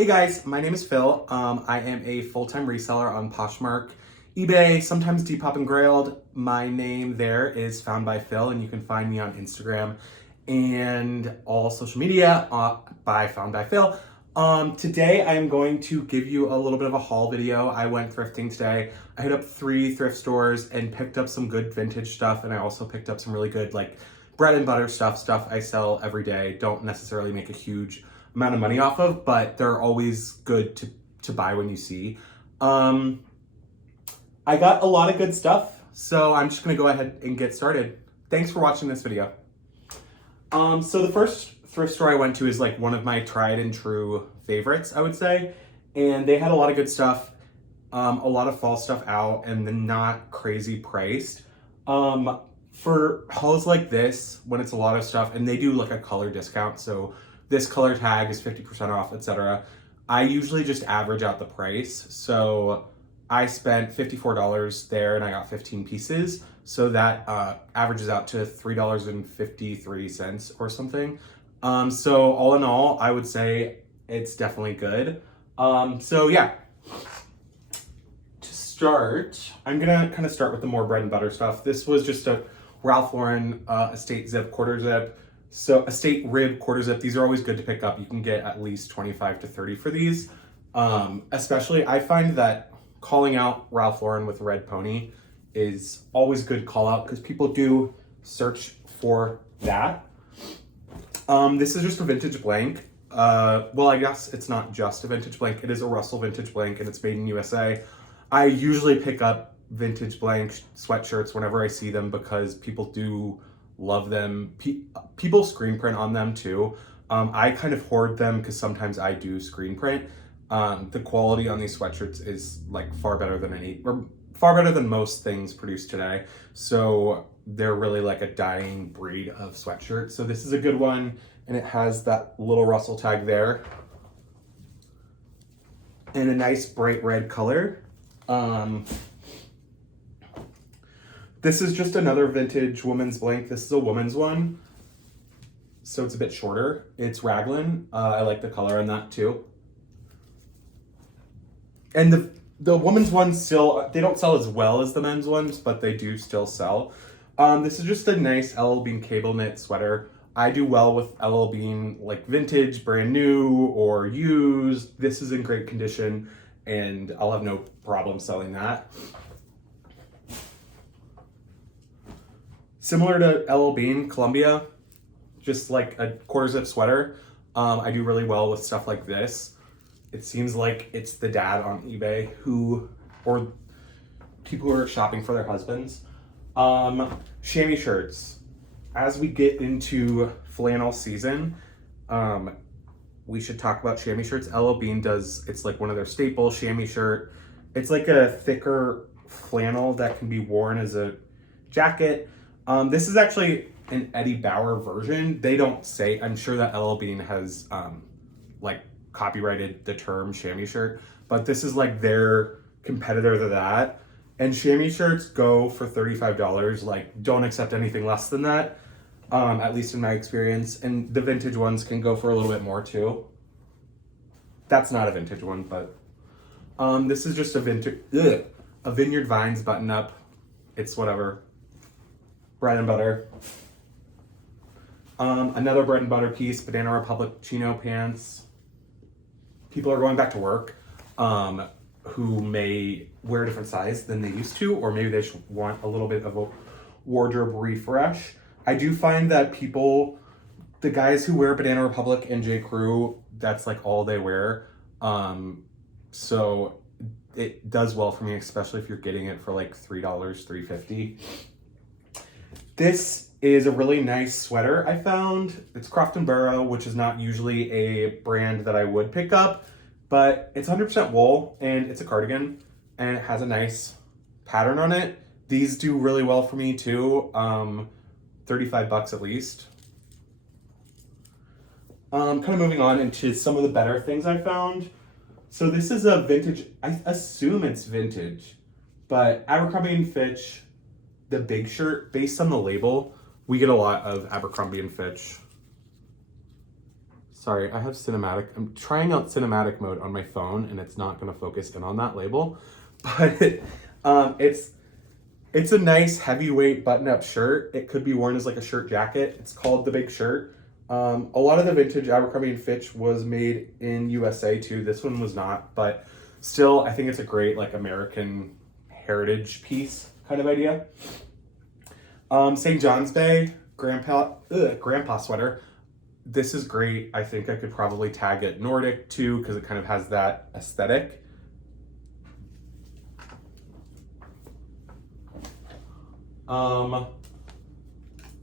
Hey guys, my name is Phil. I am a full-time reseller on Poshmark, eBay, sometimes Depop and Grailed. My name there is Found by Phil, and you can find me on Instagram and all social media by Found by Phil. Today I'm going to give you a little bit of a haul video. I went thrifting today. I hit up 3 thrift stores and picked up some good vintage stuff, and I also picked up some really good like bread and butter stuff I sell every day. Don't necessarily make a huge amount of money off of, but they're always good to buy when you see. I got a lot of good stuff, so I'm just gonna go ahead and get started. Thanks for watching this video. So the first thrift store I went to is like one of my tried and true favorites, I would say. And they had a lot of good stuff, a lot of fall stuff out, and then not crazy priced. For hauls like this, when it's a lot of stuff, and they do like a color discount, so this color tag is 50% off, etc. I usually just average out the price. So I spent $54 there and I got 15 pieces. So that averages out to $3.53 or something. So all in all, I would say it's definitely good. So yeah, to start, I'm gonna kind of start with the more bread and butter stuff. This was just a Ralph Lauren estate zip, quarter zip. So estate rib, quarter zip, these are always good to pick up. You can get at least 25 to 30 for these. Especially, I find that calling out Ralph Lauren with red pony is always a good call out because people do search for that. This is just a vintage blank. Well, I guess it's not just a vintage blank. It is a Resell vintage blank and it's made in USA. I usually pick up vintage blank sweatshirts whenever I see them because people do love them. People screen print on them too. I kind of hoard them because sometimes I do screen print. The quality on these sweatshirts is like far better than most things produced today. So they're really like a dying breed of sweatshirt. So this is a good one, and it has that little Resell tag there in a nice bright red color. This is just another vintage woman's blank. This is a woman's one, so it's a bit shorter. It's raglan. I like the color on that too. And the woman's ones still, they don't sell as well as the men's ones, but they do still sell. This is just a nice LL Bean cable knit sweater. I do well with LL Bean, like vintage, brand new, or used. This is in great condition, and I'll have no problem selling that. Similar to LL Bean, Columbia, just like a quarter zip sweater. I do really well with stuff like this. It seems like it's the dad on eBay or people who are shopping for their husbands. Shami Shirts. As we get into flannel season, we should talk about Shami Shirts. LL Bean it's like one of their staples, Shami shirt. It's like a thicker flannel that can be worn as a jacket. This is actually an Eddie Bauer version. They don't say, I'm sure that LL Bean has like copyrighted the term chamois shirt, but this is like their competitor to that. And chamois shirts go for $35. Like, don't accept anything less than that, at least in my experience. And the vintage ones can go for a little bit more too. That's not a vintage one, but this is just a Vineyard Vines button up. It's whatever. Bread and butter. Another bread and butter piece, Banana Republic Chino pants. People are going back to work who may wear a different size than they used to, or maybe they should want a little bit of a wardrobe refresh. I do find that the guys who wear Banana Republic and J. Crew, that's like all they wear. So it does well for me, especially if you're getting it for like $3, $3.50. This is a really nice sweater I found. It's Croft & Barrow, which is not usually a brand that I would pick up, but it's 100% wool and it's a cardigan and it has a nice pattern on it. These do really well for me too. 35 bucks at least. Kind of moving on into some of the better things I found. So this is a vintage, I assume it's vintage, but Abercrombie and Fitch, the big shirt, based on the label, we get a lot of Abercrombie and Fitch Sorry, I have cinematic. I'm trying out cinematic mode on my phone and it's not going to focus in on that label. But it's a nice heavyweight button-up shirt. It could be worn as like a shirt jacket. It's called the Big Shirt. A lot of the vintage Abercrombie and Fitch was made in USA too. This one was not, but still, I think it's a great like American heritage piece kind of idea. St. John's Bay grandpa sweater. This is great. I think I could probably tag it Nordic too because it kind of has that aesthetic.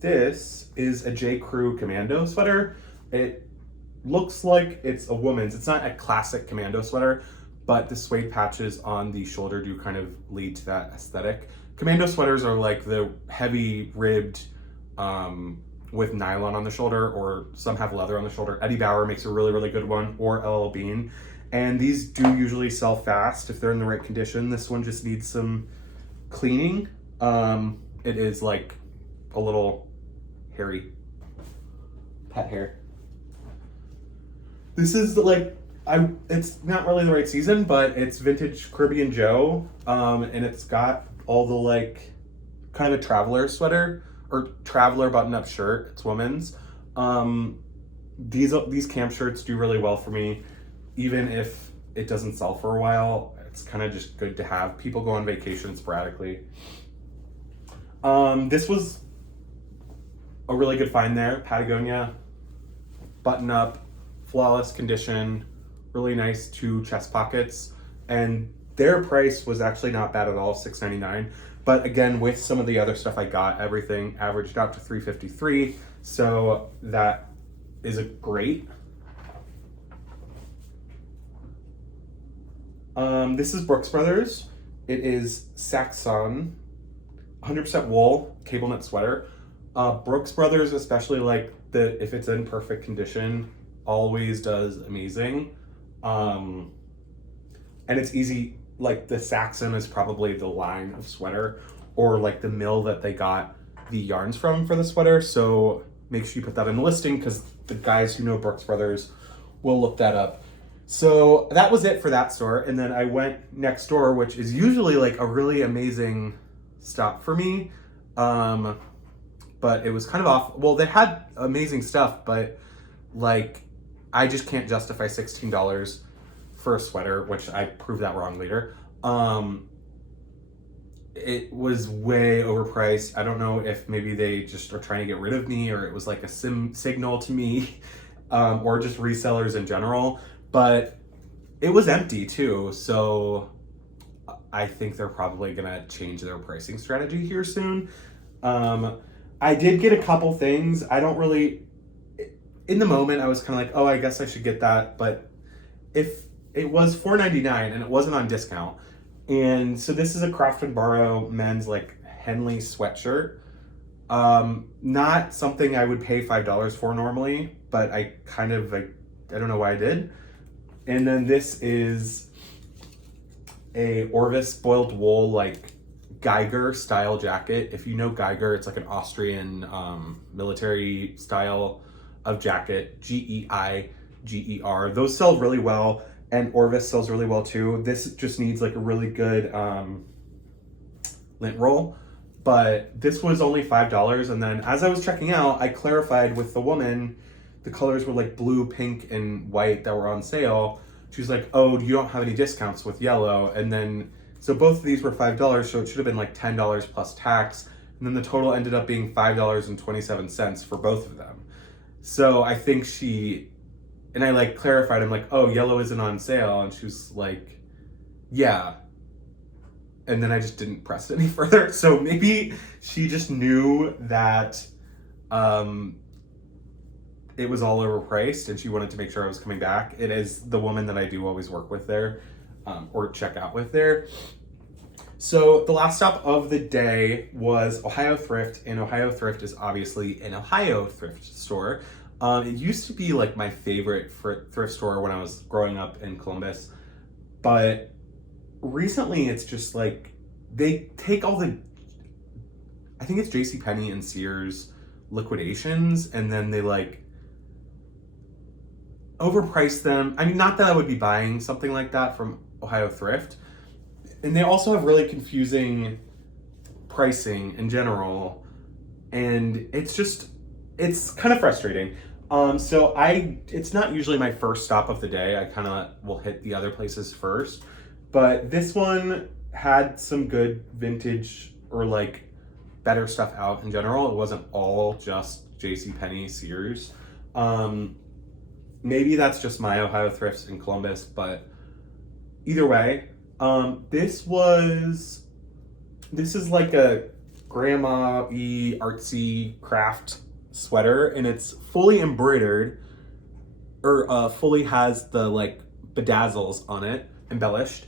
This is a J. Crew Commando sweater. It looks like it's a woman's. It's not a classic Commando sweater, but the suede patches on the shoulder do kind of lead to that aesthetic. Commando sweaters are like the heavy ribbed with nylon on the shoulder, or some have leather on the shoulder. Eddie Bauer makes a really, really good one, or LL Bean. And these do usually sell fast if they're in the right condition. This one just needs some cleaning. It is like a little hairy pet hair. This is like, it's not really the right season, but it's vintage Caribbean Joe. And it's got all the like kind of a traveler sweater or traveler button-up shirt. It's women's. These camp shirts do really well for me, even if it doesn't sell for a while. It's kind of just good to have. People go on vacation sporadically. This was a really good find there. Patagonia, button up, flawless condition, really nice 2 chest pockets, and their price was actually not bad at all, $6.99. But again, with some of the other stuff I got, everything averaged out to $3.53, so that is a great. This is Brooks Brothers. It is Saxon, 100% wool, cable knit sweater. Brooks Brothers, especially like if it's in perfect condition, always does amazing. And it's easy, like the Saxon is probably the line of sweater, or like the mill that they got the yarns from for the sweater. So make sure you put that in the listing because the guys who know Brooks Brothers will look that up. So that was it for that store. And then I went next door, which is usually like a really amazing stop for me. But it was kind of off. Well, they had amazing stuff, but like I just can't justify $16 for a sweater, which I proved that wrong later. It was way overpriced. I don't know if maybe they just are trying to get rid of me, or it was like a signal to me, or just resellers in general, but it was empty too. So I think they're probably gonna change their pricing strategy here soon. I did get a couple things. I don't really, in the moment, I was kind of like, oh, I guess I should get that. But if it was $4.99 and it wasn't on discount. And so this is a Craft and Borrow men's like Henley sweatshirt. Not something I would pay $5 for normally, but I kind of, I don't know why I did. And then this is a Orvis boiled wool, like Geiger style jacket. If you know Geiger, it's like an Austrian military style of jacket, Geiger. Those sell really well, and Orvis sells really well too. This just needs like a really good lint roll, but this was only $5. And then as I was checking out, I clarified with the woman, the colors were like blue, pink, and white that were on sale. She was like, oh, you don't have any discounts with yellow. And then so both of these were $5, so it should have been like $10 plus tax. And then the total ended up being $5.27 for both of them. So I think and I like clarified, I'm like, oh, yellow isn't on sale. And she was like, yeah. And then I just didn't press it any further. So maybe she just knew that it was all overpriced and she wanted to make sure I was coming back. It is the woman that I do always work with there, or check out with there. So the last stop of the day was Ohio Thrift, and Ohio Thrift is obviously an Ohio thrift store. It used to be like my favorite thrift store when I was growing up in Columbus, but recently it's just like they take all the, I think it's JCPenney and Sears liquidations, and then they like overprice them. I mean, not that I would be buying something like that from Ohio Thrift. And they also have really confusing pricing in general. And it's kind of frustrating. It's not usually my first stop of the day. I kind of will hit the other places first. But this one had some good vintage or like better stuff out in general. It wasn't all just JCPenney, Sears. Maybe that's just my Ohio Thrifts in Columbus, but either way, this is like a grandma-y artsy craft sweater, and it's fully embroidered, or fully has the like bedazzles on it, embellished.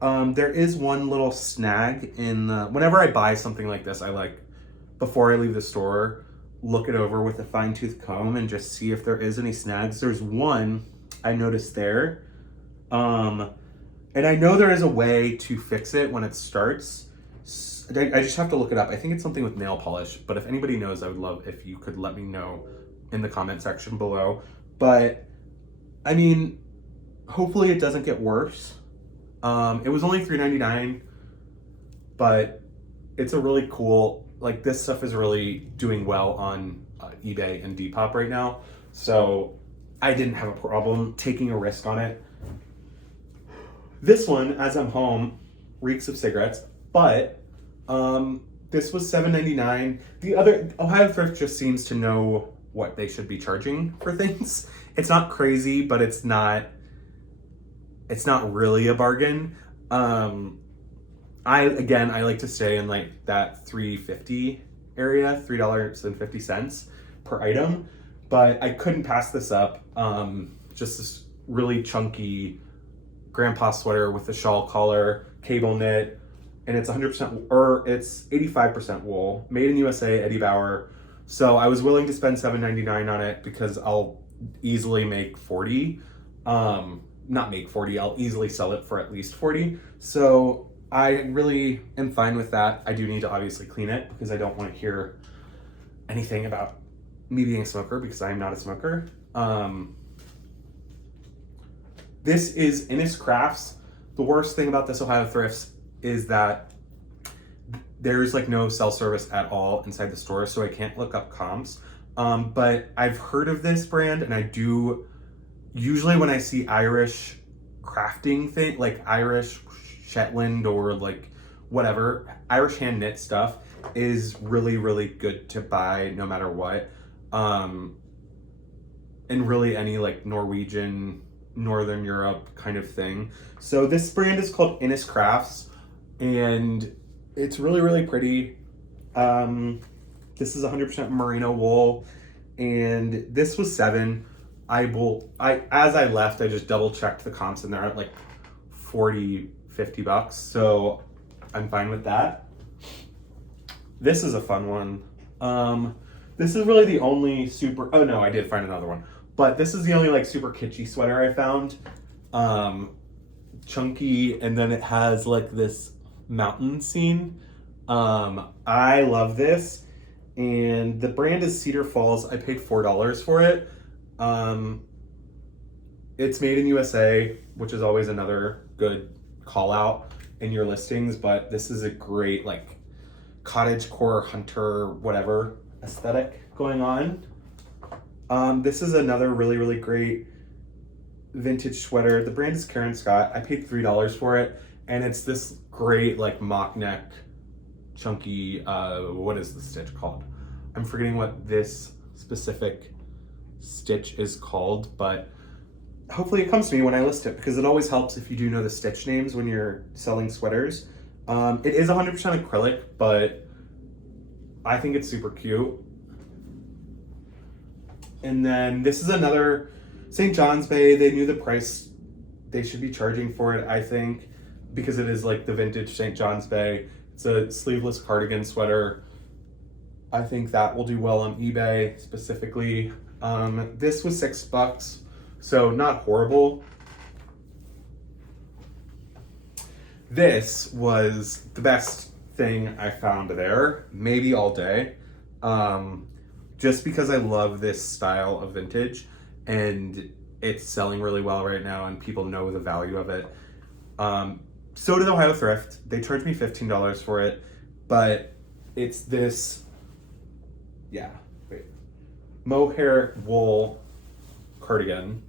There is one little snag in whenever I buy something like this, I like, before I leave the store, look it over with a fine-tooth comb and just see if there is any snags. There's one I noticed there. And I know there is a way to fix it when it starts. I just have to look it up. I think it's something with nail polish, but if anybody knows, I would love if you could let me know in the comment section below. But I mean, hopefully it doesn't get worse. It was only $3.99, but it's a really cool, like this stuff is really doing well on eBay and Depop right now. So I didn't have a problem taking a risk on it. This one, as I'm home, reeks of cigarettes, but this was $7.99. The other, Ohio Thrift just seems to know what they should be charging for things. It's not crazy, but it's not really a bargain. I like to stay in like that $3.50 area, $3.50 per item, but I couldn't pass this up. Just this really chunky grandpa sweater with a shawl collar, cable knit, and it's 100% or it's 85% wool, made in USA, Eddie Bauer. So I was willing to spend $7.99 on it because I'll easily make 40. Not make 40, I'll easily sell it for at least 40. So I really am fine with that. I do need to obviously clean it because I don't want to hear anything about me being a smoker because I am not a smoker. This is Innis Crafts. The worst thing about this Ohio Thrifts is that there's like no cell service at all inside the store, so I can't look up comps. But I've heard of this brand, and I do usually when I see Irish crafting thing, like Irish Shetland or like whatever, Irish hand knit stuff is really, really good to buy no matter what. And really any like Norwegian, Northern Europe kind of thing. So this brand is called Innis Crafts, and it's really, really pretty. This is 100% merino wool, and this was $7. As I left, I just double checked the comps and they're at like 40, $50. So I'm fine with that. This is a fun one. This is really the only oh no, I did find another one. But this is the only like super kitschy sweater I found. Chunky, and then it has like this mountain scene. I love this. And the brand is Cedar Falls. I paid $4 for it. It's made in USA, which is always another good call out in your listings, but this is a great like cottagecore hunter, whatever aesthetic going on. This is another really, really great vintage sweater. The brand is Karen Scott. I paid $3 for it, and it's this great like mock neck, chunky, what is the stitch called? I'm forgetting what this specific stitch is called, but hopefully it comes to me when I list it, because it always helps if you do know the stitch names when you're selling sweaters. It is 100% acrylic, but I think it's super cute. And then this is another St. John's Bay. They knew the price they should be charging for it, I think, because it is like the vintage St. John's Bay. It's a sleeveless cardigan sweater. I think that will do well on eBay specifically. This was $6, so not horrible. This was the best thing I found there, maybe all day. Just because I love this style of vintage, and it's selling really well right now and people know the value of it. So did Ohio Thrift. They charged me $15 for it, but it's this, mohair wool cardigan.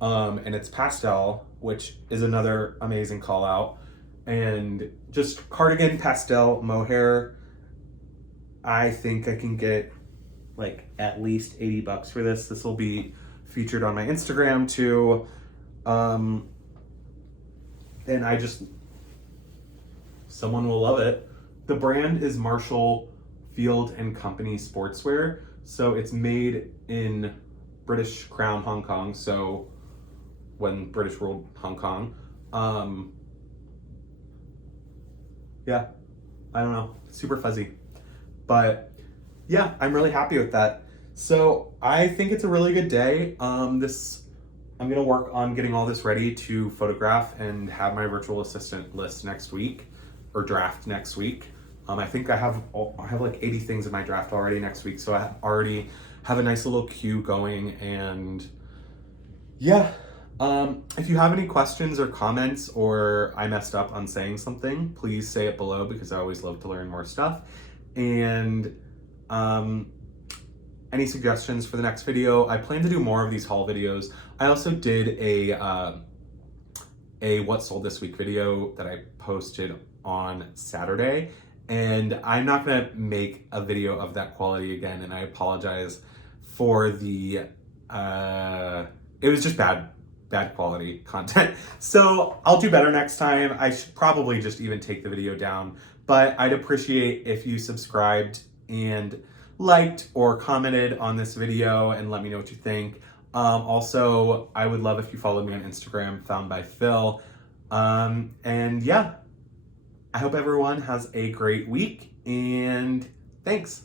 And it's pastel, which is another amazing call out. And just cardigan, pastel, mohair. I think I can get like at least $80 for this. This will be featured on my Instagram too. And someone will love it. The brand is Marshall Field and Company Sportswear. So it's made in British Crown, Hong Kong. So when British ruled Hong Kong. Yeah, I don't know, super fuzzy. But yeah, I'm really happy with that. So I think it's a really good day. I'm gonna work on getting all this ready to photograph and have my virtual assistant list next week, or draft next week. I think I have like 80 things in my draft already next week, so I already have a nice little queue going. And yeah, if you have any questions or comments, or I messed up on saying something, please say it below, because I always love to learn more stuff. And any suggestions for the next video? I plan to do more of these haul videos. I also did a what sold this week video that I posted on Saturday, and I'm not gonna make a video of that quality again, and I apologize for the it was just bad quality content. So I'll do better next time. I should probably just even take the video down, but I'd appreciate if you subscribed and liked or commented on this video and let me know what you think. Also, I would love if you followed me on Instagram, found by Phil. And yeah, I hope everyone has a great week, and thanks.